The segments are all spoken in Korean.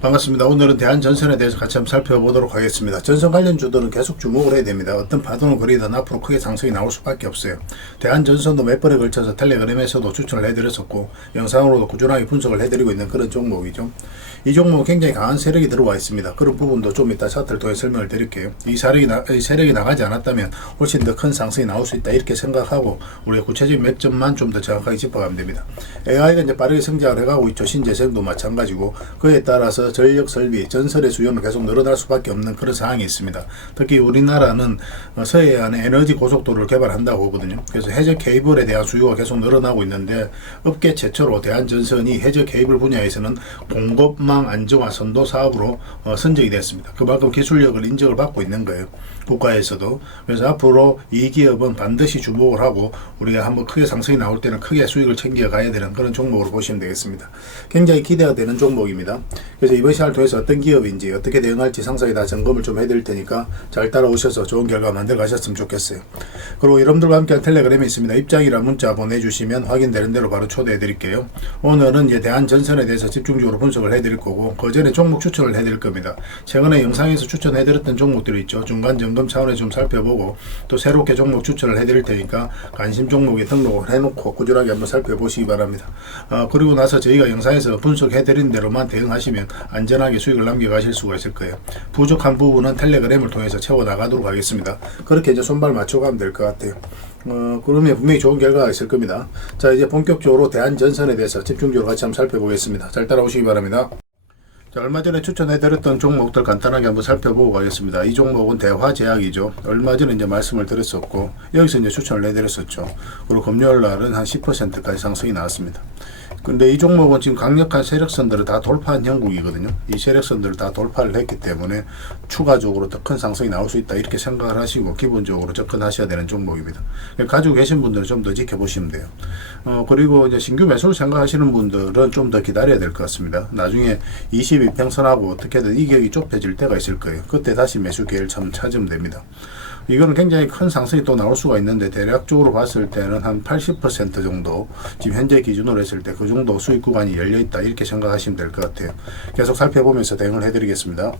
반갑습니다. 오늘은 대한전선에 대해서 같이 한번 살펴보도록 하겠습니다. 전선 관련주들은 계속 주목을 해야 됩니다. 어떤 파동을 그리든 앞으로 크게 상승이 나올 수밖에 없어요. 대한전선도 몇 번에 걸쳐서 텔레그램에서도 추천을 해드렸었고 영상으로도 꾸준하게 분석을 해드리고 있는 그런 종목이죠. 이 종목은 굉장히 강한 세력이 들어와 있습니다. 그런 부분도 좀 이따 차트를 통해 설명을 드릴게요. 이 세력이 나가지 않았다면 훨씬 더 큰 상승이 나올 수 있다 이렇게 생각하고 우리가 구체적인 몇 점만 좀 더 정확하게 짚어가면 됩니다. AI가 이제 빠르게 성장을 해가고 있죠. 신재생도 마찬가지고 그에 따라서 전력 설비, 전설의 수요는 계속 늘어날 수밖에 없는 그런 상황이 있습니다. 특히 우리나라는 서해안에 에너지 고속도로를 개발한다고 하거든요. 그래서 해저 케이블에 대한 수요가 계속 늘어나고 있는데 업계 최초로 대한전선이 해저 케이블 분야에서는 공급망 안정화 선도 사업으로 선정이 됐습니다. 그만큼 기술력을 인정을 받고 있는 거예요. 국가에서도. 그래서 앞으로 이 기업은 반드시 주목을 하고 우리가 한번 크게 상승이 나올 때는 크게 수익을 챙겨 가야 되는 그런 종목으로 보시면 되겠습니다. 굉장히 기대가 되는 종목입니다. 그래서 이번 시간을 통해서 어떤 기업인지 어떻게 대응할지 상세히 다 점검을 좀 해드릴 테니까 잘 따라오셔서 좋은 결과 만들어 가셨으면 좋겠어요. 그리고 여러분들과 함께한 텔레그램이 있습니다. 입장이라 문자 보내주시면 확인되는 대로 바로 초대해 드릴게요. 오늘은 이제 대한전선에 대해서 집중적으로 분석을 해드릴 거고 그 전에 종목 추천을 해드릴 겁니다. 최근에 영상에서 추천해드렸던 종목들이 있죠. 중간 점검 차원에 좀 살펴보고 또 새롭게 종목 추천을 해드릴 테니까 관심 종목에 등록을 해놓고 꾸준하게 한번 살펴보시기 바랍니다. 그리고 나서 저희가 영상에서 분석해드린 대로만 대응하시면 안전하게 수익을 남겨가실 수가 있을 거예요. 부족한 부분은 텔레그램을 통해서 채워나가도록 하겠습니다. 그렇게 이제 손발 맞춰가면 될 것 같아요. 그러면 분명히 좋은 결과가 있을 겁니다. 자, 이제 본격적으로 대한전선에 대해서 집중적으로 같이 한번 살펴보겠습니다. 잘 따라오시기 바랍니다. 자, 얼마 전에 추천해드렸던 종목들 간단하게 한번 살펴보고 가겠습니다. 이 종목은 대화제약이죠. 얼마 전에 이제 말씀을 드렸었고 여기서 이제 추천을 해드렸었죠. 그리고 금요일 날은 한 10%까지 상승이 나왔습니다. 근데 이 종목은 지금 강력한 세력선들을 다 돌파한 형국이거든요. 이 세력선들을 다 돌파를 했기 때문에 추가적으로 더 큰 상승이 나올 수 있다 이렇게 생각을 하시고 기본적으로 접근하셔야 되는 종목입니다. 가지고 계신 분들은 좀 더 지켜보시면 돼요. 그리고 이제 신규 매수를 생각하시는 분들은 좀 더 기다려야 될 것 같습니다. 나중에 22평선하고 어떻게든 이격이 좁혀질 때가 있을 거예요. 그때 다시 매수 기회를 찾으면 됩니다. 이거는 굉장히 큰 상승이 또 나올 수가 있는데 대략적으로 봤을 때는 한 80% 정도 지금 현재 기준으로 했을 때 그 정도 수익 구간이 열려있다 이렇게 생각하시면 될 것 같아요. 계속 살펴보면서 대응을 해드리겠습니다.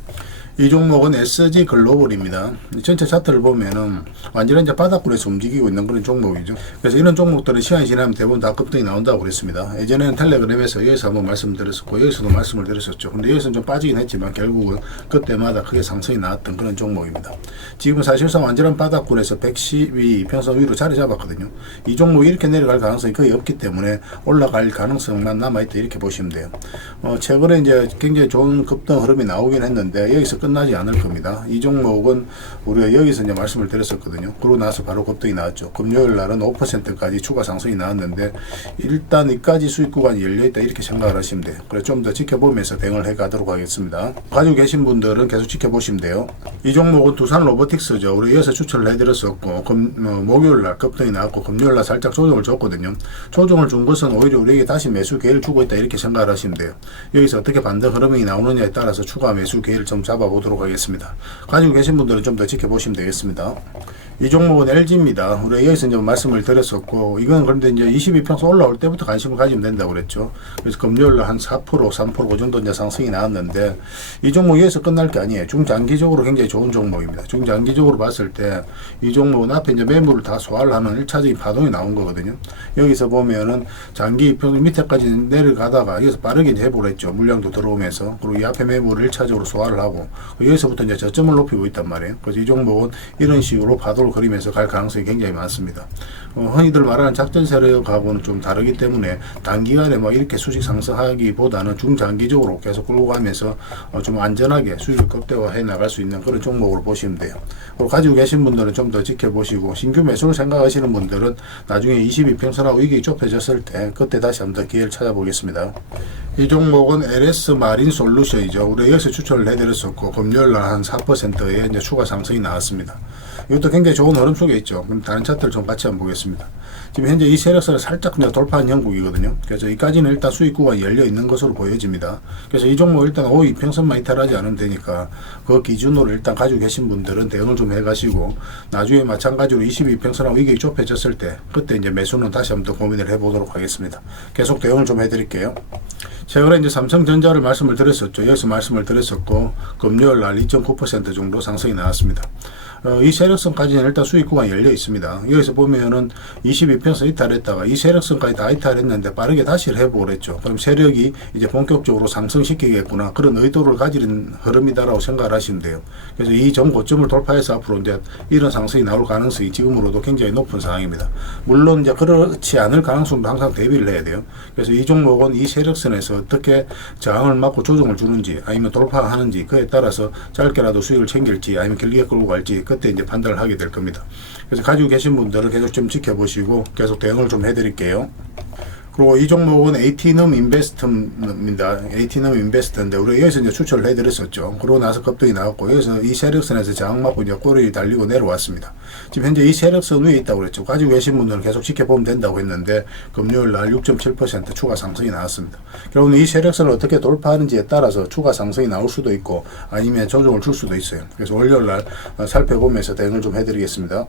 이 종목은 SG 글로벌입니다. 전체 차트를 보면은 완전히 이제 바닥권에서 움직이고 있는 그런 종목이죠. 그래서 이런 종목들은 시간이 지나면 대부분 다 급등이 나온다고 그랬습니다. 예전에는 텔레그램에서 여기서 한번 말씀드렸었고 여기서도 말씀을 드렸었죠. 근데 여기서는 좀 빠지긴 했지만 결국은 그때마다 크게 상승이 나왔던 그런 종목입니다. 지금은 사실상 완전한 바닥권에서 112평선 위로 자리 잡았거든요. 이 종목이 이렇게 내려갈 가능성이 거의 없기 때문에 올라갈 가능성만 남아있다 이렇게 보시면 돼요. 최근에 이제 굉장히 좋은 급등 흐름이 나오긴 했는데 여기서 끝나지 않을 겁니다. 이 종목은 우리가 여기서 이제 말씀을 드렸었거든요. 그러고 나서 바로 급등이 나왔죠. 금요일 날은 5%까지 추가 상승이 나왔는데 일단 이까지 수익 구간이 열려있다 이렇게 생각을 하시면 돼요. 그래서 좀 더 지켜보면서 대응을 해 가도록 하겠습니다. 가지고 계신 분들은 계속 지켜보시면 돼요. 이 종목은 두산 로보틱스죠. 우리 이어서 추천을 해드렸었고 목요일 날 급등이 나왔고 금요일 날 살짝 조정을 줬거든요. 조정을 준 것은 오히려 우리에게 다시 매수 기회를 주고 있다 이렇게 생각을 하시면 돼요. 여기서 어떻게 반등 흐름이 나오느냐에 따라서 추가 매수 기회를 좀 잡아보도록 하겠습니다. 가지고 계신 분들은 좀 더 지켜보시면 되겠습니다. 이 종목은 LG입니다. 우리 여기서 이제 말씀을 드렸었고 이건 그런데 이제 22평선 올라올 때부터 관심을 가지면 된다고 그랬죠. 그래서 금요일날 한 4%, 3% 그 정도 이제 상승이 나왔는데 이 종목 여기서 끝날 게 아니에요. 중장기적으로 굉장히 좋은 종목입니다. 중장기적으로 봤을 때 이 종목은 앞에 이제 매물을 다 소화를 하는 1차적인 파동이 나온 거거든요. 여기서 보면은 장기 평 밑에까지 내려가다가 여기서 빠르게 이제 회복을 했죠. 물량도 들어오면서. 그리고 이 앞에 매물을 1차적으로 소화를 하고 여기서부터 이제 저점을 높이고 있단 말이에요. 그래서 이 종목은 이런 식으로 파도를 그리면서 갈 가능성이 굉장히 많습니다. 흔히들 말하는 작전 세력하고는 좀 다르기 때문에 단기간에 막 이렇게 수직 상승하기보다는 중장기적으로 계속 끌고 가면서 좀 안전하게 수익을 극대화해 나갈 수 있는 그런 종목으로 보시면 돼요. 그리고 가지고 계신 분들은 좀 더 지켜보시고 신규 매수를 생각하시는 분들은 나중에 22평선하고 이게 좁혀졌을 때 그때 다시 한번 더 기회를 찾아보겠습니다. 이 종목은 LS 마린 솔루션이죠. 우리 여기서 추천을 해드렸었고 금요일날 한 4%의 이제 추가 상승이 나왔습니다. 이것도 굉장히 좋은 흐름 속에 있죠. 그럼 다른 차트를 좀 같이 한번 보겠습니다. 지금 현재 이 세력선을 살짝 그냥 돌파한 형국이거든요. 그래서 여기까지는 일단 수익 구간이 열려 있는 것으로 보여집니다. 그래서 이 종목 일단 5 이평선만 이탈하지 않으면 되니까 그 기준으로 일단 가지고 계신 분들은 대응을 좀 해가시고, 나중에 마찬가지로 22평선하고 이게 좁혀졌을 때 그때 이제 매수는 다시 한번 더 고민을 해보도록 하겠습니다. 계속 대응을 좀 해드릴게요. 최근에 이제 삼성전자를 말씀을 드렸었죠. 여기서 말씀을 드렸었고, 금요일 날 2.9% 정도 상승이 나왔습니다. 이 세력선까지는 일단 수익 구간이 열려 있습니다. 여기서 보면은 22평선 이탈했다가 이 세력선까지 다 이탈했는데 빠르게 다시 회복을 했죠. 그럼 세력이 이제 본격적으로 상승시키겠구나, 그런 의도를 가지는 흐름이다라고 생각을 하시면 돼요. 그래서 이 전 고점을 돌파해서 앞으로 이제 이런 상승이 나올 가능성이 지금으로도 굉장히 높은 상황입니다. 물론 이제 그렇지 않을 가능성도 항상 대비를 해야 돼요. 그래서 이 종목은 이 세력선에서 어떻게 저항을 막고 조정을 주는지, 아니면 돌파하는지, 그에 따라서 짧게라도 수익을 챙길지 아니면 길게 끌고 갈지 그때 이제 판단을 하게 될 겁니다. 그래서 가지고 계신 분들은 계속 좀 지켜보시고 계속 대응을 좀 해드릴게요. 그리고 이 종목은 AT넘 인베스트입니다. AT넘 인베스트인데 우리가 여기서 이제 추천을 해드렸었죠. 그러고 나서 급등이 나왔고, 여기서 이 세력선에서 저항 맞고 이제 꼬리 달리고 내려왔습니다. 지금 현재 이 세력선 위에 있다고 그랬죠. 가지고 계신 분들은 계속 지켜보면 된다고 했는데, 금요일 날 6.7% 추가 상승이 나왔습니다. 결국은 이 세력선을 어떻게 돌파하는지에 따라서 추가 상승이 나올 수도 있고 아니면 조정을 줄 수도 있어요. 그래서 월요일 날 살펴보면서 대응을 좀 해드리겠습니다.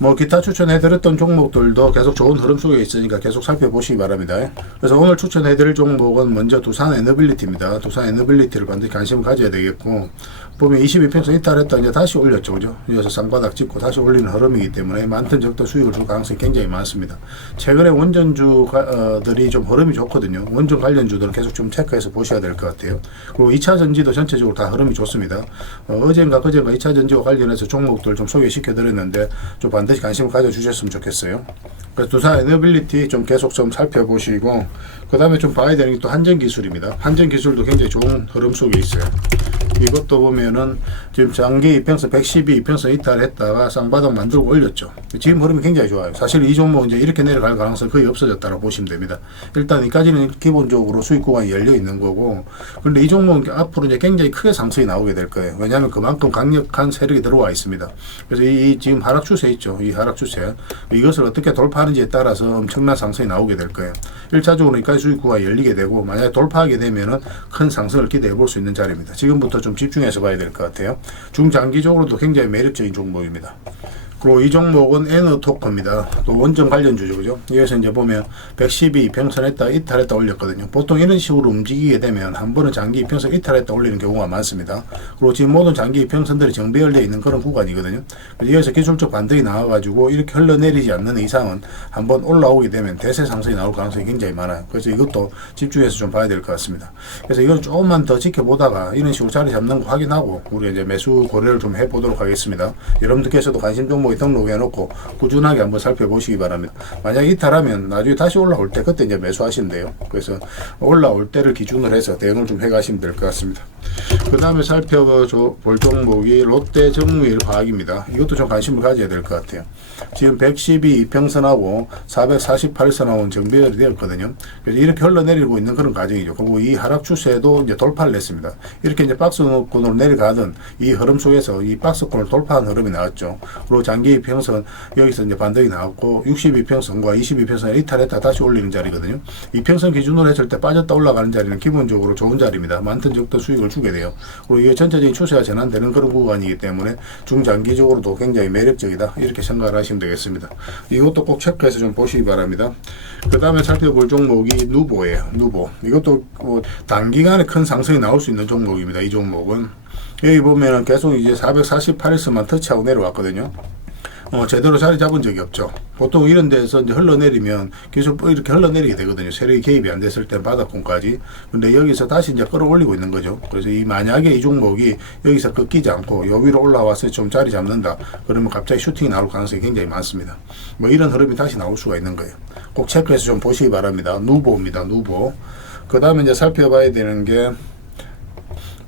뭐 기타 추천해드렸던 종목들도 계속 좋은 흐름 속에 있으니까 계속 살펴보시기 바랍니다. 그래서 오늘 추천해드릴 종목은 먼저 두산 에너빌리티입니다. 두산 에너빌리티를 반드시 관심을 가져야 되겠고, 보면 22평선 이탈했다 이제 다시 올렸죠, 그죠? 이어서 쌍바닥 찍고 다시 올리는 흐름이기 때문에 많든 적든 수익을 줄 가능성이 굉장히 많습니다. 최근에 원전주들이 좀 흐름이 좋거든요. 원전 관련주들은 계속 좀 체크해서 보셔야 될 것 같아요. 그리고 2차 전지도 전체적으로 다 흐름이 좋습니다. 어젠가 그젠가 2차 전지와 관련해서 종목들 좀 소개시켜 드렸는데 좀 반드시 관심을 가져주셨으면 좋겠어요. 그래서 두산 에너빌리티 좀 계속 좀 살펴보시고, 그 다음에 좀 봐야 되는 게 또 한전기술입니다. 한전기술도 굉장히 좋은 흐름 속에 있어요. 이것도 보면은 지금 장기 이평선 112 이평선 이탈했다가 쌍바닥 만들고 올렸죠. 지금 흐름이 굉장히 좋아요. 사실 이 종목 이제 이렇게 내려갈 가능성이 거의 없어졌다고 보시면 됩니다. 일단 여기까지는 기본적으로 수익 구간이 열려 있는 거고, 그런데 이 종목은 앞으로 이제 굉장히 크게 상승이 나오게 될 거예요. 왜냐하면 그만큼 강력한 세력이 들어와 있습니다. 그래서 이 지금 하락 추세 있죠. 이 하락 추세, 이것을 어떻게 돌파하는지에 따라서 엄청난 상승이 나오게 될 거예요. 1차적으로 여기까지 수익 구간이 열리게 되고, 만약에 돌파하게 되면은 큰 상승을 기대해 볼 수 있는 자리입니다. 지금부터 좀 집중해서 봐야 될 것 같아요. 중장기적으로도 굉장히 매력적인 종목입니다. 그리고 이 종목은 에너토커입니다. 또 원전 관련주죠, 그죠? 여기서 이제 보면 112 이평선했다 이탈했다 올렸거든요. 보통 이런 식으로 움직이게 되면 한 번은 장기 이평선 이탈했다 올리는 경우가 많습니다. 그리고 지금 모든 장기 이평선들이 정배열되어 있는 그런 구간이거든요. 여기서 기술적 반등이 나와가지고 이렇게 흘러내리지 않는 이상은 한번 올라오게 되면 대세 상승이 나올 가능성이 굉장히 많아요. 그래서 이것도 집중해서 좀 봐야 될 것 같습니다. 그래서 이걸 조금만 더 지켜보다가 이런 식으로 자리 잡는 거 확인하고 우리가 이제 매수 고려를 좀 해보도록 하겠습니다. 여러분들께서도 관심 종목 등록해 놓고 꾸준하게 한번 살펴보시기 바랍니다. 만약에 이탈하면 나중에 다시 올라올 때 그때 이제 매수하시면 돼요. 그래서 올라올 때를 기준으로 해서 대응을 좀 해가시면 될 것 같습니다. 그 다음에 살펴볼 종목이 롯데정밀화학입니다. 이것도 좀 관심을 가져야 될 것 같아요. 지금 112 이평선하고 448선하고는 정배열이 되었거든요. 그래서 이렇게 흘러내리고 있는 그런 과정이죠. 그리고 이 하락 추세도 이제 돌파를 했습니다. 이렇게 이제 박스권으로 내려가던 이 흐름 속에서 이 박스권을 돌파한 흐름이 나왔죠. 그리고 장기 이평선 여기서 이제 반등이 나왔고 62평선과 22평선을 이탈했다 다시 올리는 자리거든요. 이평선 기준으로 했을 때 빠졌다 올라가는 자리는 기본적으로 좋은 자리입니다. 많든 적든 수익을 주게 돼요. 그리고 이게 전체적인 추세가 전환되는 그런 구간이기 때문에 중장기적으로도 굉장히 매력적이다, 이렇게 생각을 하시면 되겠습니다. 이것도 꼭 체크해서 좀 보시기 바랍니다. 그 다음에 살펴볼 종목이 누보예요. 누보. 이것도 단기간에 큰 상승이 나올 수 있는 종목입니다. 이 종목은 여기 보면은 계속 이제 448에서만 터치하고 내려왔거든요. 제대로 자리 잡은 적이 없죠. 보통 이런 데서 이제 흘러내리면 계속 이렇게 흘러내리게 되거든요. 세력이 개입이 안 됐을 때 바닥권까지. 근데 여기서 다시 이제 끌어올리고 있는 거죠. 그래서 만약에 이 종목이 여기서 꺾이지 않고 요 위로 올라와서 좀 자리 잡는다, 그러면 갑자기 슈팅이 나올 가능성이 굉장히 많습니다. 뭐 이런 흐름이 다시 나올 수가 있는 거예요. 꼭 체크해서 좀 보시기 바랍니다. 누보입니다. 누보. 그 다음에 이제 살펴봐야 되는 게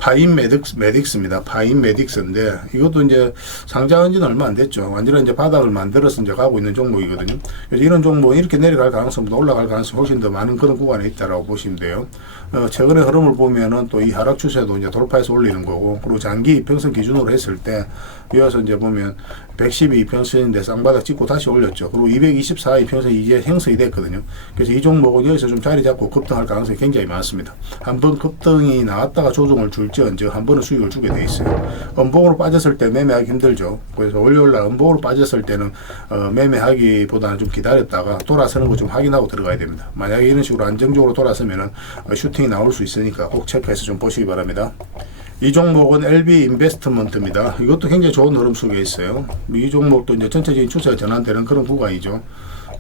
파인메딕스입니다. 파인메딕스인데 이것도 이제 상장한 지는 얼마 안 됐죠. 완전히 이제 바닥을 만들어서 이제 가고 있는 종목이거든요. 그래서 이런 종목은 이렇게 내려갈 가능성보다 올라갈 가능성이 훨씬 더 많은 그런 구간에 있다라고 보시면 돼요. 최근의 흐름을 보면은 또 이 하락 추세도 이제 돌파해서 올리는 거고, 그리고 장기 이평선 기준으로 했을 때 이어서 이제 보면 112 이평선인데 쌍바닥 찍고 다시 올렸죠. 그리고 224 이평선이 이제 형성이 됐거든요. 그래서 이 종목은 여기서 좀 자리 잡고 급등할 가능성이 굉장히 많습니다. 한번 급등이 나왔다가 조정을 줄지언정 한 번은 수익을 주게 돼 있어요. 음봉으로 빠졌을 때 매매하기 힘들죠. 그래서 월요일날 음봉으로 빠졌을 때는 매매하기보다는 좀 기다렸다가 돌아서는 거 좀 확인하고 들어가야 됩니다. 만약에 이런 식으로 안정적으로 돌아서면은 슈팅이 나올 수 있으니까 꼭 체크해서 좀 보시기 바랍니다. 이 종목은 LB 인베스트먼트입니다. 이것도 굉장히 좋은 흐름 속에 있어요. 이 종목도 이제 전체적인 추세가 전환되는 그런 구간이죠.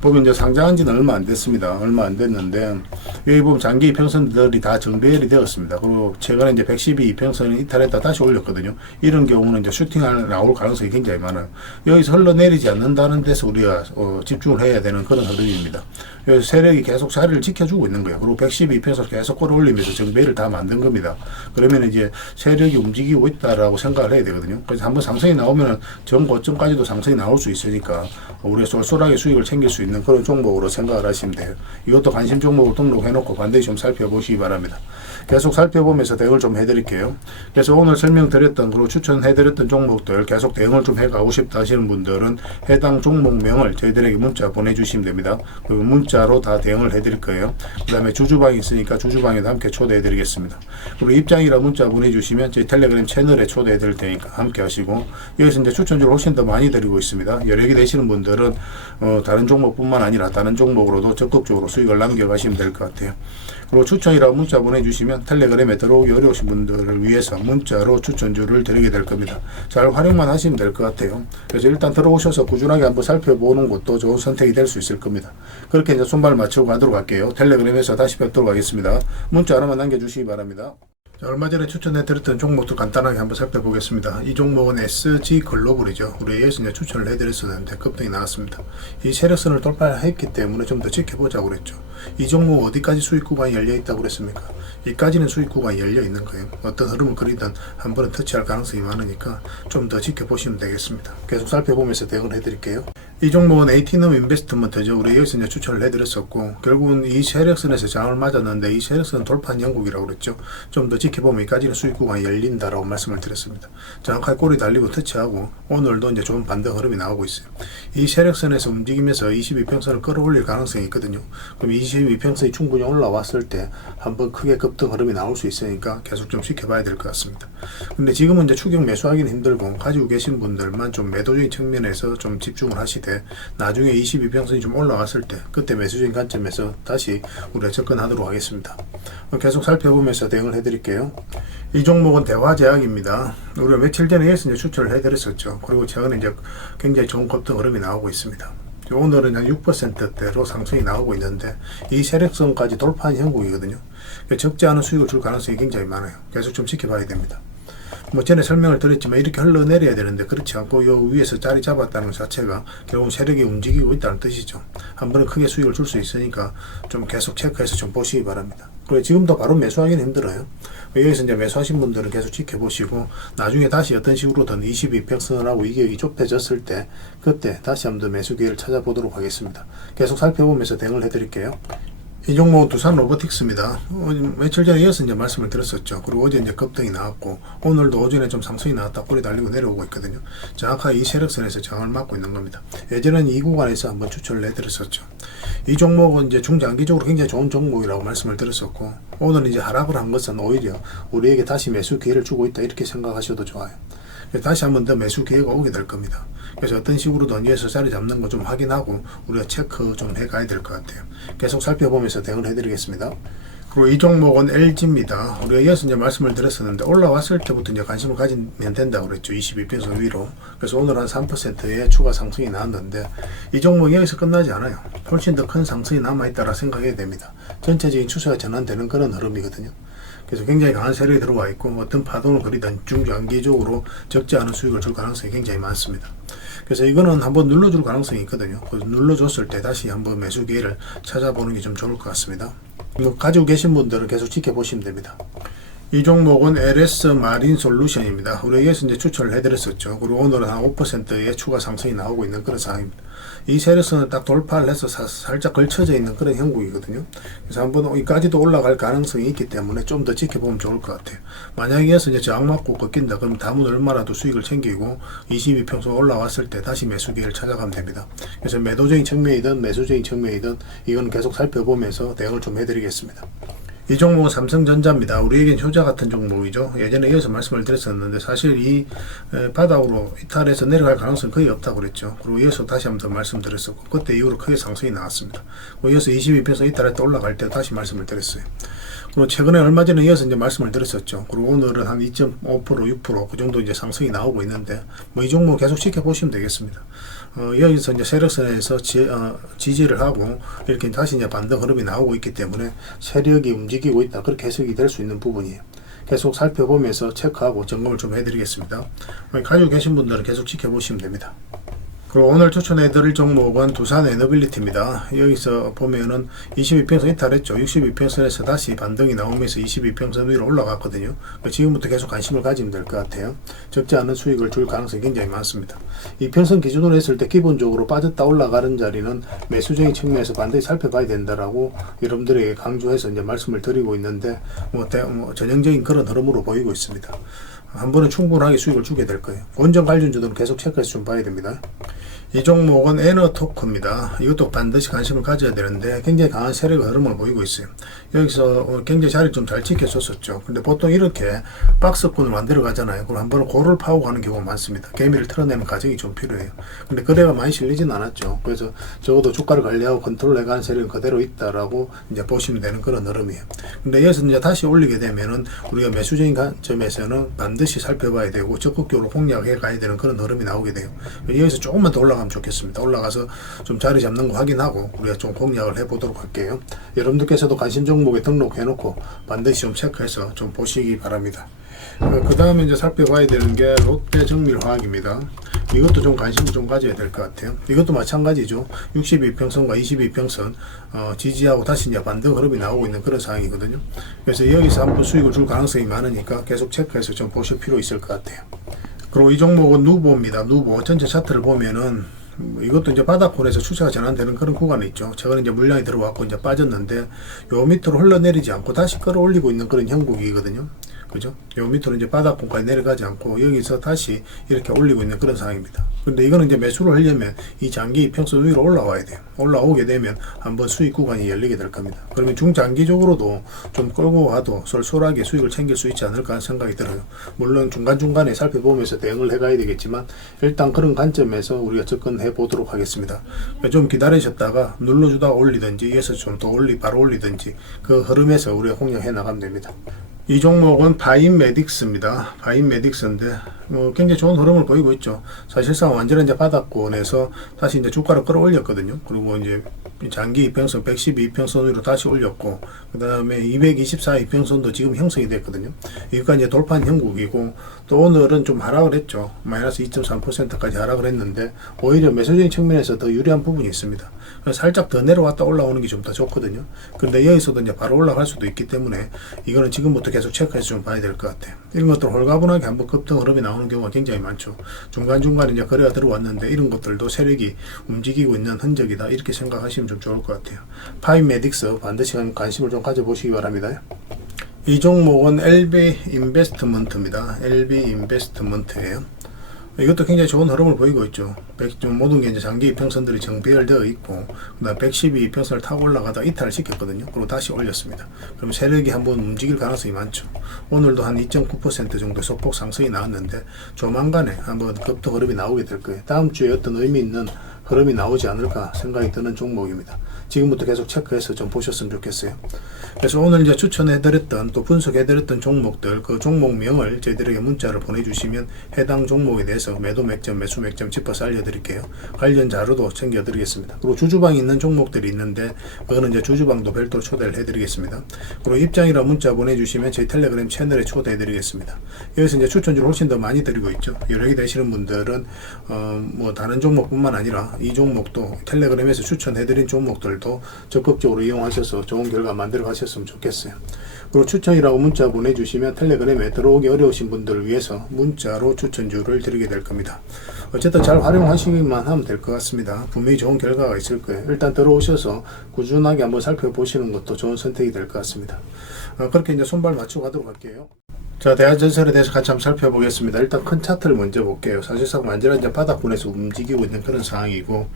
보면 이제 상장한 지는 얼마 안 됐습니다. 얼마 안 됐는데 여기 보면 장기 이평선들이 다 정배열이 되었습니다. 그리고 최근에 이제 112 이평선을 이탈했다 다시 올렸거든요. 이런 경우는 이제 슈팅을 나올 가능성이 굉장히 많아요. 여기서 흘러내리지 않는다는 데서 우리가 집중을 해야 되는 그런 흐름입니다. 여기서 세력이 계속 자리를 지켜주고 있는 거예요. 그리고 112 이평선 계속 끌어올리면서 정배를 다 만든 겁니다. 그러면 이제 세력이 움직이고 있다라고 생각을 해야 되거든요. 그래서 한번 상승이 나오면은 전고점까지도 상승이 나올 수 있으니까 우리가 쏠쏠하게 수익을 챙길 수 있는 그런 종목으로 생각을 하시면 돼요. 이것도 관심 종목으로 등록해놓고 반드시 좀 살펴보시기 바랍니다. 계속 살펴보면서 대응을 좀 해드릴게요. 그래서 오늘 설명드렸던 그리고 추천해드렸던 종목들 계속 대응을 좀 해가고 싶다 하시는 분들은 해당 종목명을 저희들에게 문자 보내주시면 됩니다. 그리고 문자로 다 대응을 해드릴 거예요. 그 다음에 주주방이 있으니까 주주방에도 함께 초대해드리겠습니다. 그리고 입장이라 문자 보내주시면 저희 텔레그램 채널에 초대해드릴 테니까 함께 하시고, 여기서 이제 추천주를 훨씬 더 많이 드리고 있습니다. 여력이 되시는 분들은 다른 종목뿐만 아니라 다른 종목으로도 적극적으로 수익을 남겨가시면 될 것 같아요. 그리고 추천이라고 문자 보내주시면 텔레그램에 들어오기 어려우신 분들을 위해서 문자로 추천주를 드리게 될 겁니다. 잘 활용만 하시면 될 것 같아요. 그래서 일단 들어오셔서 꾸준하게 한번 살펴보는 것도 좋은 선택이 될 수 있을 겁니다. 그렇게 이제 손발 맞추고 가도록 할게요. 텔레그램에서 다시 뵙도록 하겠습니다. 문자 하나만 남겨주시기 바랍니다. 자, 얼마 전에 추천해드렸던 종목도 간단하게 한번 살펴보겠습니다. 이 종목은 SG글로벌이죠. 우리 여기서 이제 추천을 해드렸었는데 급등이 나왔습니다. 이 세력선을 돌파했기 때문에 좀 더 지켜보자고 그랬죠. 이 종목 어디까지 수익 구간이 열려 있다고 그랬습니까? 이까지는 수익 구간이 열려 있는 거예요. 어떤 흐름을 그리든 한 번은 터치할 가능성이 많으니까 좀 더 지켜보시면 되겠습니다. 계속 살펴보면서 대응을 해드릴게요. 이 종목은 에이티넘 인베스트먼트죠. 우리 여기서 이제 추천을 해드렸었고, 결국은 이 세력선에서 장을 맞았는데 이 세력선 돌파한 영국이라고 그랬죠. 좀 더 지켜보면 이까지는 수익 구간이 열린다라고 말씀을 드렸습니다. 정확하게 꼬리 달리고 터치하고 오늘도 이제 좋은 반등 흐름이 나오고 있어요. 이 세력선에서 움직이면서 22평선을 끌어올릴 가능성이 있거든요. 그럼 22평선이 충분히 올라왔을 때 한번 크게 급등 흐름이 나올 수 있으니까 계속 좀 지켜봐야 될 것 같습니다. 근데 지금은 이제 추격 매수하기는 힘들고 가지고 계신 분들만 좀 매도적인 측면에서 좀 집중을 하시되, 나중에 22평선이 좀 올라왔을 때 그때 매수적인 관점에서 다시 우리가 접근하도록 하겠습니다. 계속 살펴보면서 대응을 해드릴게요. 이 종목은 대화제약입니다. 우리가 며칠 전에 이제 추천을 해드렸었죠. 그리고 최근에 이제 굉장히 좋은 급등 흐름이 나오고 있습니다. 오늘은 한 6%대로 상승이 나오고 있는데 이 세력선까지 돌파한 형국이거든요. 적지 않은 수익을 줄 가능성이 굉장히 많아요. 계속 좀 지켜봐야 됩니다. 뭐 전에 설명을 드렸지만 이렇게 흘러내려야 되는데 그렇지 않고 요 위에서 자리 잡았다는 것 자체가 결국 세력이 움직이고 있다는 뜻이죠. 한 번은 크게 수익을 줄 수 있으니까 좀 계속 체크해서 좀 보시기 바랍니다. 그리고 지금도 바로 매수하기는 힘들어요. 여기서 이제 매수하신 분들은 계속 지켜보시고, 나중에 다시 어떤 식으로든 22평선하고 이격이 좁혀졌을 때 그때 다시 한번 더 매수 기회를 찾아보도록 하겠습니다. 계속 살펴보면서 대응을 해드릴게요. 이 종목은 두산 로보틱스입니다. 며칠 전에 이어서 이제 말씀을 드렸었죠. 그리고 어제 이제 급등이 나왔고, 오늘도 오전에 좀 상승이 나왔다 꼬리 달리고 내려오고 있거든요. 정확하게 이 세력선에서 저항을 막고 있는 겁니다. 예전에는 이 구간에서 한번 추천을 해드렸었죠. 이 종목은 이제 중장기적으로 굉장히 좋은 종목이라고 말씀을 드렸었고, 오늘 이제 하락을 한 것은 오히려 우리에게 다시 매수 기회를 주고 있다 이렇게 생각하셔도 좋아요. 다시 한번 더 매수 기회가 오게 될 겁니다. 그래서 어떤 식으로든 위에서 자리 잡는 거 좀 확인하고 우리가 체크 좀 해가야 될 것 같아요. 계속 살펴보면서 대응을 해드리겠습니다. 그리고 이 종목은 LG입니다. 우리가 이어서 이제 말씀을 드렸었는데 올라왔을 때부터 이제 관심을 가지면 된다고 그랬죠. 22평선 위로. 그래서 오늘 한 3%의 추가 상승이 나왔는데 이 종목이 여기서 끝나지 않아요. 훨씬 더 큰 상승이 남아있다라 생각해야 됩니다. 전체적인 추세가 전환되는 그런 흐름이거든요. 그래서 굉장히 강한 세력이 들어와 있고 어떤 파동을 그리든 중장기적으로 적지 않은 수익을 줄 가능성이 굉장히 많습니다. 그래서 이거는 한번 눌러줄 가능성이 있거든요. 그래서 눌러줬을 때 다시 한번 매수 기회를 찾아보는 게 좀 좋을 것 같습니다. 가지고 계신 분들은 계속 지켜보시면 됩니다. 이 종목은 LS 마린 솔루션입니다. 우리가 여기서 이제 추천을 해드렸었죠. 그리고 오늘은 한 5%의 추가 상승이 나오고 있는 그런 상황입니다. 이 세력선은 딱 돌파를 해서 살짝 걸쳐져 있는 그런 형국이거든요. 그래서 한번 여기까지도 올라갈 가능성이 있기 때문에 좀 더 지켜보면 좋을 것 같아요. 만약에 여기서 이제 저항 맞고 꺾인다 그러면 다음은 얼마라도 수익을 챙기고 22평선 올라왔을 때 다시 매수 기회를 찾아가면 됩니다. 그래서 매도적인 측면이든 매수적인 측면이든 이건 계속 살펴보면서 대응을 좀 해드리겠습니다. 이 종목은 삼성전자입니다. 우리에겐 효자 같은 종목이죠. 예전에 이어서 말씀을 드렸었는데 사실 이 바닥으로 이탈해서 내려갈 가능성은 거의 없다고 그랬죠. 그리고 이어서 다시 한번 더 말씀드렸었고 그때 이후로 크게 상승이 나왔습니다. 그리고 이어서 22평선 이탈했다 올라갈 때 다시 말씀을 드렸어요. 그리고 최근에 얼마 전에 이어서 이제 말씀을 드렸었죠. 그리고 오늘은 한 2.5%, 6%그 정도 이제 상승이 나오고 있는데 뭐 이 종목 계속 지켜보시면 되겠습니다. 여기서 이제 세력선에서 지지를 하고 이렇게 다시 이제 반등 흐름이 나오고 있기 때문에 세력이 움직이고 있다. 그렇게 해석이 될 수 있는 부분이에요. 계속 살펴보면서 체크하고 점검을 좀 해드리겠습니다. 가지고 계신 분들은 계속 지켜보시면 됩니다. 그리고 오늘 추천해드릴 종목은 두산 에너빌리티입니다. 여기서 보면은 22평선 이탈했죠. 62평선에서 다시 반등이 나오면서 22평선 위로 올라갔거든요. 지금부터 계속 관심을 가지면 될 것 같아요. 적지 않은 수익을 줄 가능성이 굉장히 많습니다. 이 평선 기준으로 했을 때 기본적으로 빠졌다 올라가는 자리는 매수적인 측면에서 반드시 살펴봐야 된다라고 여러분들에게 강조해서 이제 말씀을 드리고 있는데 전형적인 그런 흐름으로 보이고 있습니다. 한 번은 충분하게 수익을 주게 될 거예요. 원전 관련주들은 계속 체크해서 좀 봐야 됩니다. 이 종목은 에너토크입니다. 이것도 반드시 관심을 가져야 되는데 굉장히 강한 세력의 흐름을 보이고 있어요. 여기서 굉장히 자리 좀 잘 지켜줬었죠. 근데 보통 이렇게 박스권을 만들어 가잖아요. 그럼 한번 고를 파고 가는 경우가 많습니다. 개미를 털어내는 과정이 좀 필요해요. 근데 거래가 많이 실리진 않았죠. 그래서 적어도 주가를 관리하고 컨트롤해가는 세력은 그대로 있다라고 이제 보시면 되는 그런 흐름이에요. 근데 여기서 이제 다시 올리게 되면은 우리가 매수적인 관점에서는 반드시 살펴봐야 되고 적극적으로 공략해 가야 되는 그런 흐름이 나오게 돼요. 여기서 조금만 더 올라가면 좋겠습니다. 올라가서 좀 자리 잡는 거 확인하고 우리가 좀 공략을 해보도록 할게요. 여러분들께서도 관심 종목에 등록해놓고 반드시 좀 체크해서 좀 보시기 바랍니다. 그 다음에 이제 살펴봐야 되는 게 롯데정밀화학입니다. 이것도 좀 관심을 좀 가져야 될 것 같아요. 이것도 마찬가지죠. 62평선과 22평선 지지하고 다시 이제 반등 흐름이 나오고 있는 그런 상황이거든요. 그래서 여기서 한번 수익을 줄 가능성이 많으니까 계속 체크해서 좀 보실 필요 있을 것 같아요. 그리고 이 종목은 누보입니다. 누보 전체 차트를 보면은 이것도 이제 바닥권에서 추세가 전환되는 그런 구간이 있죠. 최근에 이제 물량이 들어왔고 이제 빠졌는데 요 밑으로 흘러내리지 않고 다시 끌어올리고 있는 그런 형국이거든요. 그죠? 요 밑으로 이제 바닥권까지 내려가지 않고 여기서 다시 이렇게 올리고 있는 그런 상황입니다. 근데 이거는 이제 매수를 하려면 이 장기 이평선 위로 올라와야 돼요. 올라오게 되면 한번 수익 구간이 열리게 될 겁니다. 그러면 중장기적으로도 좀 끌고 와도 쏠쏠하게 수익을 챙길 수 있지 않을까 하는 생각이 들어요. 물론 중간중간에 살펴보면서 대응을 해가야 되겠지만 일단 그런 관점에서 우리가 접근해 보도록 하겠습니다. 좀 기다리셨다가 눌러주다가 올리든지 위에서 좀 더 바로 올리든지 그 흐름에서 우리가 공략해 나가면 됩니다. 이 종목은 바인메딕스입니다. 바인메딕스인데 굉장히 좋은 흐름을 보이고 있죠. 사실상 완전히 이제 바닥권에서 다시 이제 주가를 끌어올렸거든요. 그리고 이제 장기 이평선 112이평선으로 다시 올렸고 그 다음에 224이평선도 지금 형성이 됐거든요. 여기까지 이제 돌파한 형국이고 또 오늘은 좀 하락을 했죠. 마이너스 2.3%까지 하락을 했는데 오히려 매수적인 측면에서 더 유리한 부분이 있습니다. 살짝 더 내려왔다 올라오는 게 좀 더 좋거든요. 그런데 여기서도 이제 바로 올라갈 수도 있기 때문에 이거는 지금부터 계속 체크해서 좀 봐야 될 것 같아요. 이런 것들 홀가분하게 한번 급등 흐름이 나오는 경우가 굉장히 많죠. 중간중간에 이제 거래가 들어왔는데 이런 것들도 세력이 움직이고 있는 흔적이다. 이렇게 생각하시면 좀 좋을 것 같아요. 파인메딕스 반드시 관심을 좀 가져보시기 바랍니다. 이 종목은 LB 인베스트먼트입니다. LB 인베스트먼트예요. 이것도 굉장히 좋은 흐름을 보이고 있죠. 모든 게 이제 장기 이평선들이 정비열되어 있고, 그다음 112 이평선을 타고 올라가다 이탈을 시켰거든요. 그리고 다시 올렸습니다. 그럼 세력이 한번 움직일 가능성이 많죠. 오늘도 한 2.9% 정도 소폭 상승이 나왔는데, 조만간에 한번 급등 흐름이 나오게 될 거예요. 다음 주에 어떤 의미 있는 흐름이 나오지 않을까 생각이 드는 종목입니다. 지금부터 계속 체크해서 좀 보셨으면 좋겠어요. 그래서 오늘 이제 추천해드렸던 또 분석해드렸던 종목들 그 종목명을 저희들에게 문자를 보내주시면 해당 종목에 대해서 매도 맥점, 매수 맥점 짚어서 알려드릴게요. 관련 자료도 챙겨드리겠습니다. 그리고 주주방이 있는 종목들이 있는데 그거는 이제 주주방도 별도로 초대를 해드리겠습니다. 그리고 입장이라 문자 보내주시면 저희 텔레그램 채널에 초대해드리겠습니다. 여기서 이제 추천주를 훨씬 더 많이 드리고 있죠. 여러 개 되시는 분들은 뭐 다른 종목뿐만 아니라 이 종목도 텔레그램에서 추천해드린 종목들도 적극적으로 이용하셔서 좋은 결과 만들어 가셨으면 좋겠어요. 그리고 추천이라고 문자 보내주시면 텔레그램에 들어오기 어려우신 분들을 위해서 문자로 추천주를 드리게 될 겁니다. 어쨌든 잘 활용하시기만 하면 될 것 같습니다. 분명히 좋은 결과가 있을 거예요. 일단 들어오셔서 꾸준하게 한번 살펴보시는 것도 좋은 선택이 될 것 같습니다. 그렇게 이제 손발 맞추고 가도록 할게요. 자, 대한전선에 대해서 같이 한번 살펴보겠습니다. 일단 큰 차트를 먼저 볼게요. 사실상 완전히 이제 바닥권에서 움직이고 있는 그런 상황이고,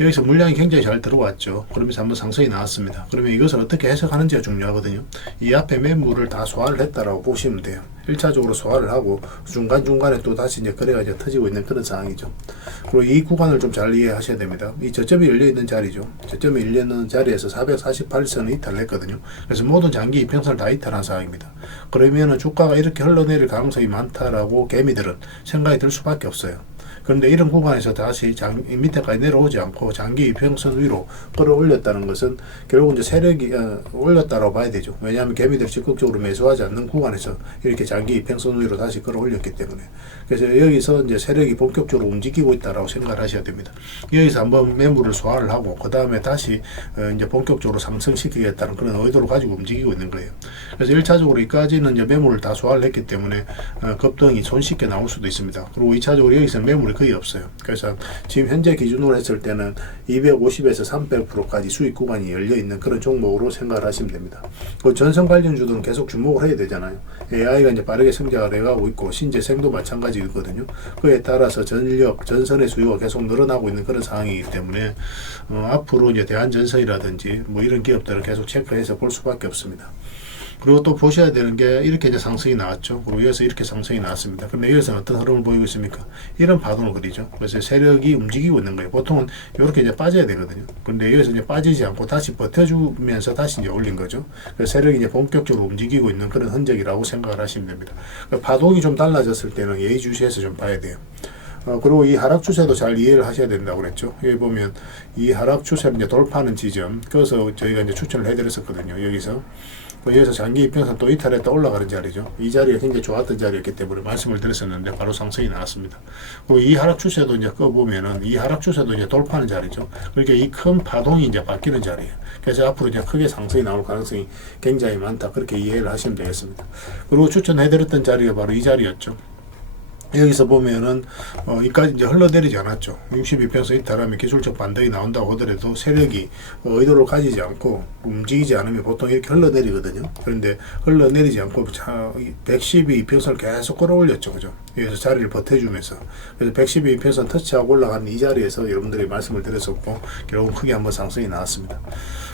여기서 물량이 굉장히 잘 들어왔죠. 그러면서 한번 상승이 나왔습니다. 그러면 이것을 어떻게 해석하는지가 중요하거든요. 이 앞에 매물을 다 소화를 했다라고 보시면 돼요. 1차적으로 소화를 하고 중간중간에 또 다시 이제 거래가 이제 터지고 있는 그런 상황이죠. 그리고 이 구간을 좀 잘 이해하셔야 됩니다. 이 저점이 열려있는 자리죠. 저점이 열려있는 자리에서 448선을 이탈했거든요. 그래서 모든 장기 이평선을 다 이탈한 상황입니다. 그러면은 주가가 이렇게 흘러내릴 가능성이 많다라고 개미들은 생각이 들 수밖에 없어요. 그런데 이런 구간에서 다시 밑에까지 내려오지 않고 장기 이평선 위로 끌어올렸다는 것은 결국 이제 세력이 올렸다고 봐야 되죠. 왜냐하면 개미들이 적극적으로 매수하지 않는 구간에서 이렇게 장기 이평선 위로 다시 끌어올렸기 때문에. 그래서 여기서 이제 세력이 본격적으로 움직이고 있다라고 생각을 하셔야 됩니다. 여기서 한번 매물을 소화를 하고 그 다음에 다시 이제 본격적으로 상승시키겠다는 그런 의도를 가지고 움직이고 있는 거예요. 그래서 1차적으로 이까지는 이제 매물을 다 소화를 했기 때문에 급등이 손쉽게 나올 수도 있습니다. 그리고 2차적으로 여기서 매물이 거의 없어요. 그래서 지금 현재 기준으로 했을 때는 250에서 300%까지 수익 구간이 열려 있는 그런 종목으로 생각을 하시면 됩니다. 그 전선 관련주들은 계속 주목을 해야 되잖아요. AI가 이제 빠르게 성장을 해가고 있고 신재생도 마찬가지거든요. 그에 따라서 전선의 수요가 계속 늘어나고 있는 그런 상황이기 때문에 앞으로 이제 대한전선이라든지 뭐 이런 기업들을 계속 체크해서 볼 수밖에 없습니다. 그리고 또 보셔야 되는 게 이렇게 이제 상승이 나왔죠. 그리고 여기서 이렇게 상승이 나왔습니다. 그런데 여기서는 어떤 흐름을 보이고 있습니까? 이런 파동을 그리죠. 그래서 세력이 움직이고 있는 거예요. 보통은 이렇게 이제 빠져야 되거든요. 그런데 여기서 이제 빠지지 않고 다시 버텨주면서 다시 이제 올린 거죠. 그래서 세력이 이제 본격적으로 움직이고 있는 그런 흔적이라고 생각을 하시면 됩니다. 그러니까 파동이 좀 달라졌을 때는 예의주시해서 좀 봐야 돼요. 그리고 이 하락 추세도 잘 이해를 하셔야 된다고 그랬죠. 여기 보면 이 하락 추세를 이제 돌파하는 지점, 그래서 저희가 이제 추천을 해드렸었거든요. 여기서 장기 이평선 또 이탈했다 올라가는 자리죠. 이 자리가 굉장히 좋았던 자리였기 때문에 말씀을 드렸었는데 바로 상승이 나왔습니다. 그리고 이 하락 추세도 이제 보면은 이 하락 추세도 이제 돌파하는 자리죠. 그러니까 이 큰 파동이 이제 바뀌는 자리예요. 그래서 앞으로 이제 크게 상승이 나올 가능성이 굉장히 많다. 그렇게 이해를 하시면 되겠습니다. 그리고 추천해드렸던 자리가 바로 이 자리였죠. 여기서 보면은 이까지 이제 흘러내리지 않았죠. 62평선 이탈하면 기술적 반등이 나온다고 하더라도 세력이 의도를 가지지 않고 움직이지 않으면 보통 이렇게 흘러내리거든요. 그런데 흘러내리지 않고 112평선을 계속 끌어올렸죠. 그죠? 여기서 자리를 버텨주면서. 그래서 112평선 터치하고 올라간 이 자리에서 여러분들이 말씀을 드렸었고 결국 크게 한번 상승이 나왔습니다.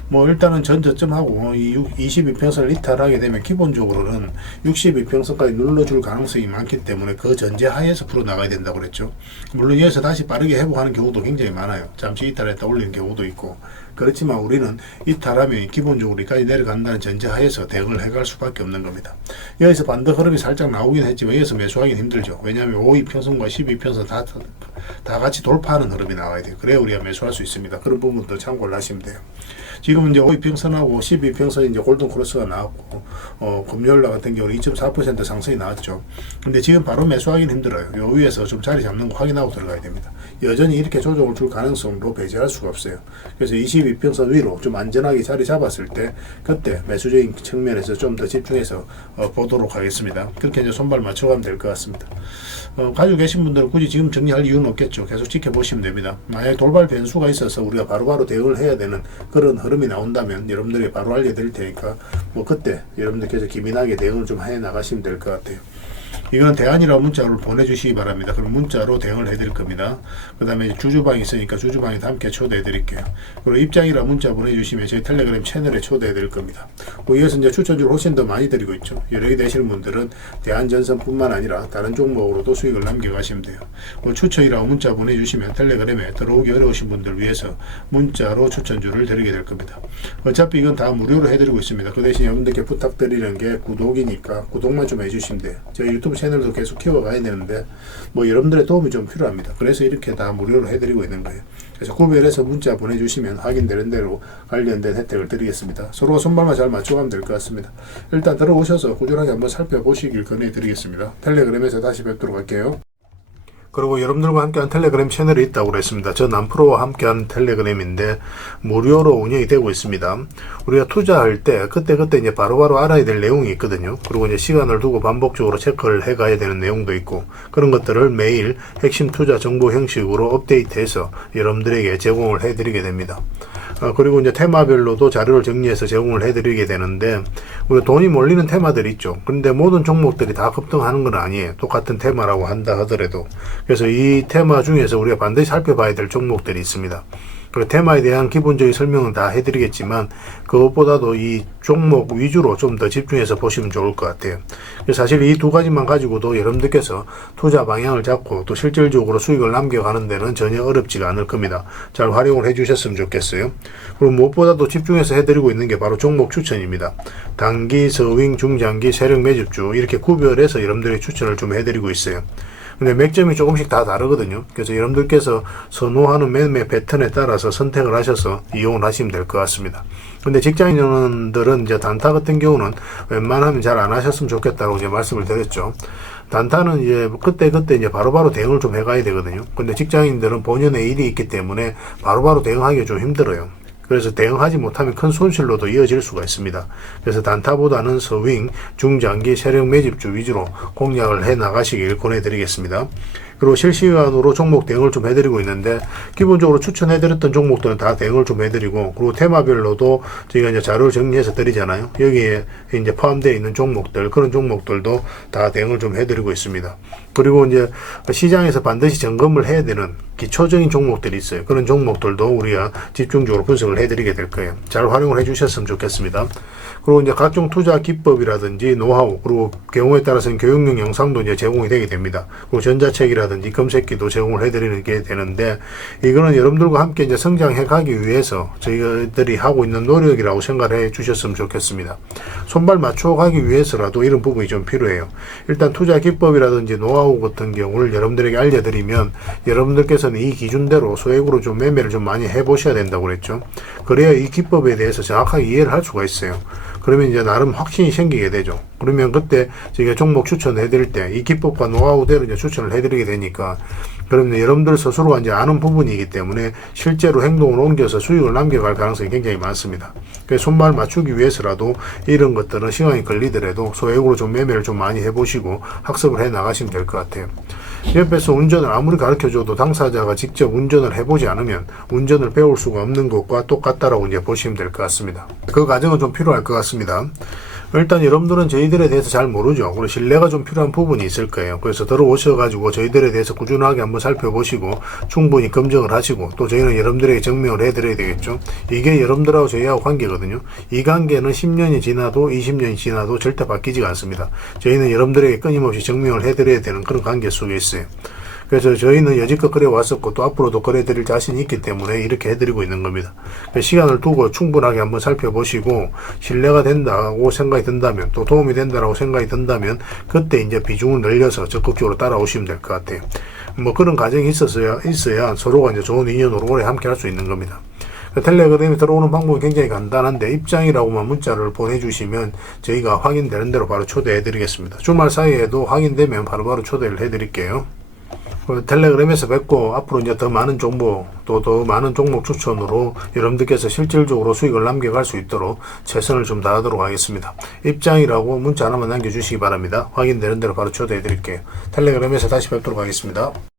뭐 일단은 전 저점하고 이 22평선을 이탈하게 되면 기본적으로는 62평선까지 눌러줄 가능성이 많기 때문에 그 전제 하에서 풀어나가야 된다고 그랬죠. 물론 여기서 다시 빠르게 회복하는 경우도 굉장히 많아요. 잠시 이탈했다 올리는 경우도 있고. 그렇지만 우리는 이탈하면 기본적으로 여기까지 내려간다는 전제 하에서 대응을 해갈 수밖에 없는 겁니다. 여기서 반등 흐름이 살짝 나오긴 했지만 여기서 매수하기는 힘들죠. 왜냐하면 52평선과 12평선 다 같이 돌파하는 흐름이 나와야 돼요. 그래야 우리가 매수할 수 있습니다. 그런 부분도 참고를 하시면 돼요. 지금 이제 52평선하고 12평선이 이제 골든 크로스가 나왔고, 금요일날 같은 경우는 2.4% 상승이 나왔죠. 근데 지금 바로 매수하기는 힘들어요. 요 위에서 좀 자리 잡는 거 확인하고 들어가야 됩니다. 여전히 이렇게 조정을 줄 가능성도 배제할 수가 없어요. 그래서 22평선 위로 좀 안전하게 자리 잡았을 때, 그때 매수적인 측면에서 좀 더 집중해서 보도록 하겠습니다. 그렇게 이제 손발 맞춰가면 될 것 같습니다. 가지고 계신 분들은 굳이 지금 정리할 이유는 없겠죠. 계속 지켜보시면 됩니다. 만약에 돌발 변수가 있어서 우리가 바로바로 대응을 해야 되는 그런 흐름이 나온다면 여러분들이 바로 알려드릴 테니까 뭐 그때 여러분들께서 기민하게 대응을 좀 해 나가시면 될 것 같아요. 이거는 대안이라고 문자로 보내주시기 바랍니다. 그럼 문자로 대응을 해드릴 겁니다. 그 다음에 주주방이 있으니까 주주방에 함께 초대해드릴게요. 그리고 입장이라고 문자 보내주시면 저희 텔레그램 채널에 초대해드릴 겁니다. 이어서 이제 추천주를 훨씬 더 많이 드리고 있죠. 여러 개 되시는 분들은 대한전선뿐만 아니라 다른 종목으로도 수익을 남겨가시면 돼요. 추천이라고 문자 보내주시면 텔레그램에 들어오기 어려우신 분들 위해서 문자로 추천주를 드리게 될 겁니다. 어차피 이건 다 무료로 해드리고 있습니다. 그 대신 여러분들께 부탁드리는 게 구독이니까 구독만 좀 해주시면 돼요. 저희 유튜브 채널도 계속 키워가야 되는데 뭐 여러분들의 도움이 좀 필요합니다. 그래서 이렇게 다 무료로 해드리고 있는 거예요. 그래서 구별해서 문자 보내주시면 확인되는 대로 관련된 혜택을 드리겠습니다. 서로 손발만 잘 맞춰가면 될 것 같습니다. 일단 들어오셔서 꾸준하게 한번 살펴보시길 권해드리겠습니다. 텔레그램에서 다시 뵙도록 할게요. 그리고 여러분들과 함께한 텔레그램 채널이 있다고 그랬습니다. 저 남프로와 함께하는 텔레그램인데 무료로 운영이 되고 있습니다. 우리가 투자할 때 그때 이제 바로바로 알아야 될 내용이 있거든요. 그리고 이제 시간을 두고 반복적으로 체크를 해가야 되는 내용도 있고 그런 것들을 매일 핵심 투자 정보 형식으로 업데이트해서 여러분들에게 제공을 해드리게 됩니다. 그리고 이제 테마별로도 자료를 정리해서 제공을 해드리게 되는데 우리 돈이 몰리는 테마들이 있죠. 그런데 모든 종목들이 다 급등하는 건 아니에요. 똑같은 테마라고 한다 하더라도. 그래서 이 테마 중에서 우리가 반드시 살펴봐야 될 종목들이 있습니다. 그 테마에 대한 기본적인 설명은 다 해드리겠지만 그것보다도 이 종목 위주로 좀 더 집중해서 보시면 좋을 것 같아요. 사실 이 두 가지만 가지고도 여러분들께서 투자 방향을 잡고 또 실질적으로 수익을 남겨가는 데는 전혀 어렵지가 않을 겁니다. 잘 활용을 해주셨으면 좋겠어요. 그리고 무엇보다도 집중해서 해드리고 있는 게 바로 종목 추천입니다. 단기, 서윙, 중장기, 세력 매집주 이렇게 구별해서 여러분들의 추천을 좀 해드리고 있어요. 근데 맥점이 조금씩 다 다르거든요. 그래서 여러분들께서 선호하는 매매 패턴에 따라서 선택을 하셔서 이용을 하시면 될 것 같습니다. 근데 직장인들은 이제 단타 같은 경우는 웬만하면 잘 안 하셨으면 좋겠다고 이제 말씀을 드렸죠. 단타는 이제 그때 이제 바로바로 대응을 좀 해가야 되거든요. 근데 직장인들은 본연의 일이 있기 때문에 바로바로 대응하기가 좀 힘들어요. 그래서 대응하지 못하면 큰 손실로도 이어질 수가 있습니다. 그래서 단타보다는 서윙, 중장기, 세력 매집주 위주로 공략을 해 나가시길 권해드리겠습니다. 그리고 실시간으로 종목 대응을 좀 해드리고 있는데 기본적으로 추천해드렸던 종목들은 다 대응을 좀 해드리고 그리고 테마별로도 저희가 이제 자료를 정리해서 드리잖아요. 여기에 이제 포함되어 있는 종목들 그런 종목들도 다 대응을 좀 해드리고 있습니다. 그리고 이제 시장에서 반드시 점검을 해야 되는 기초적인 종목들이 있어요. 그런 종목들도 우리가 집중적으로 분석을 해드리게 될 거예요. 잘 활용을 해주셨으면 좋겠습니다. 그리고 이제 각종 투자 기법이라든지 노하우 그리고 경우에 따라서는 교육용 영상도 이제 제공이 되게 됩니다. 그리고 전자책이라든지 검색기도 제공을 해드리는 게 되는데 이거는 여러분들과 함께 이제 성장해 가기 위해서 저희들이 하고 있는 노력이라고 생각해 주셨으면 좋겠습니다. 손발 맞춰 가기 위해서라도 이런 부분이 좀 필요해요. 일단 투자 기법이라든지 노하우 같은 경우를 여러분들에게 알려드리면 여러분들께서는 이 기준대로 소액으로 좀 매매를 좀 많이 해보셔야 된다고 그랬죠. 그래야 이 기법에 대해서 정확하게 이해를 할 수가 있어요. 그러면 이제 나름 확신이 생기게 되죠. 그러면 그때 저희가 종목 추천을 해드릴 때 이 기법과 노하우대로 이제 추천을 해드리게 되니까 그러면 여러분들 스스로가 이제 아는 부분이기 때문에 실제로 행동을 옮겨서 수익을 남겨갈 가능성이 굉장히 많습니다. 그래서 손발 맞추기 위해서라도 이런 것들은 시간이 걸리더라도 소액으로 좀 매매를 좀 많이 해보시고 학습을 해 나가시면 될 것 같아요. 옆에서 운전을 아무리 가르쳐줘도 당사자가 직접 운전을 해보지 않으면 운전을 배울 수가 없는 것과 똑같다라고 이제 보시면 될 것 같습니다. 그 과정은 좀 필요할 것 같습니다. 일단 여러분들은 저희들에 대해서 잘 모르죠. 그리고 신뢰가 좀 필요한 부분이 있을 거예요. 그래서 들어오셔가지고 저희들에 대해서 꾸준하게 한번 살펴보시고 충분히 검증을 하시고 또 저희는 여러분들에게 증명을 해드려야 되겠죠. 이게 여러분들하고 저희하고 관계거든요. 이 관계는 10년이 지나도 20년이 지나도 절대 바뀌지가 않습니다. 저희는 여러분들에게 끊임없이 증명을 해드려야 되는 그런 관계 속에 있어요. 그래서 저희는 여지껏 그래 왔었고 또 앞으로도 그래 드릴 자신이 있기 때문에 이렇게 해드리고 있는 겁니다. 시간을 두고 충분하게 한번 살펴보시고 신뢰가 된다고 생각이 든다면 또 도움이 된다고 생각이 든다면 그때 이제 비중을 늘려서 적극적으로 따라오시면 될 것 같아요. 뭐 그런 과정이 있어야 서로가 이제 좋은 인연으로 오래 함께 할 수 있는 겁니다. 텔레그램에 들어오는 방법이 굉장히 간단한데 입장이라고만 문자를 보내주시면 저희가 확인되는 대로 바로 초대해 드리겠습니다. 주말 사이에도 확인되면 바로바로 초대를 해 드릴게요. 텔레그램에서 뵙고 앞으로 이제 더 많은 정보 또 더 많은 종목 추천으로 여러분들께서 실질적으로 수익을 남겨갈 수 있도록 최선을 좀 다하도록 하겠습니다. 입장이라고 문자 하나만 남겨주시기 바랍니다. 확인되는 대로 바로 초대해 드릴게요. 텔레그램에서 다시 뵙도록 하겠습니다.